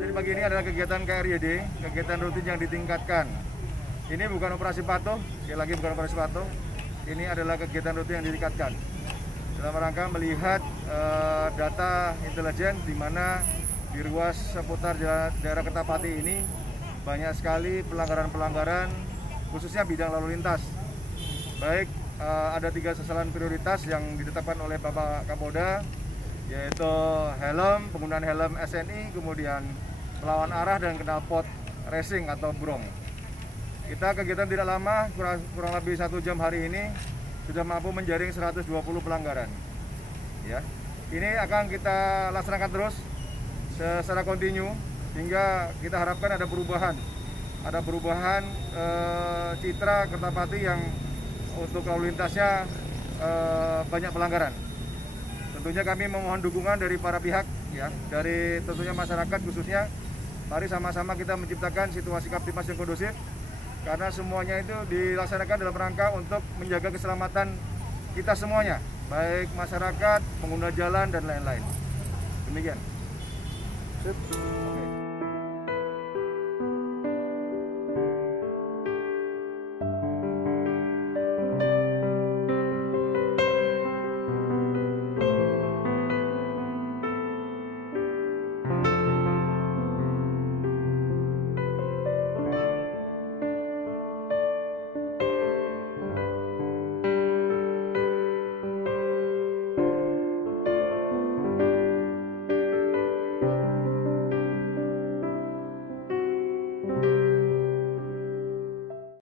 Jadi pagi ini adalah kegiatan KRYD, kegiatan rutin yang ditingkatkan. Ini bukan operasi patuh, sekali lagi bukan operasi patuh. Ini adalah kegiatan rutin yang ditingkatkan dalam rangka melihat data intelijen di mana di ruas seputar daerah Kertapati ini banyak sekali pelanggaran-pelanggaran, khususnya bidang lalu lintas. Baik ada 3 sasaran prioritas yang ditetapkan oleh Bapak Kapolda, yaitu helm, penggunaan helm SNI, kemudian melawan arah dan knalpot racing atau brong. Kita kegiatan tidak lama, kurang lebih 1 jam hari ini sudah mampu menjaring 120 pelanggaran. Ya, ini akan kita laksanakan terus secara kontinu hingga kita harapkan ada perubahan citra Kertapati yang untuk lalu lintasnya banyak pelanggaran. Tentunya kami memohon dukungan dari para pihak, ya, dari tentunya masyarakat khususnya. Mari sama-sama kita menciptakan situasi Kamtibmas yang kondusif, karena semuanya itu dilaksanakan dalam rangka untuk menjaga keselamatan kita semuanya, baik masyarakat, pengguna jalan, dan lain-lain. Demikian.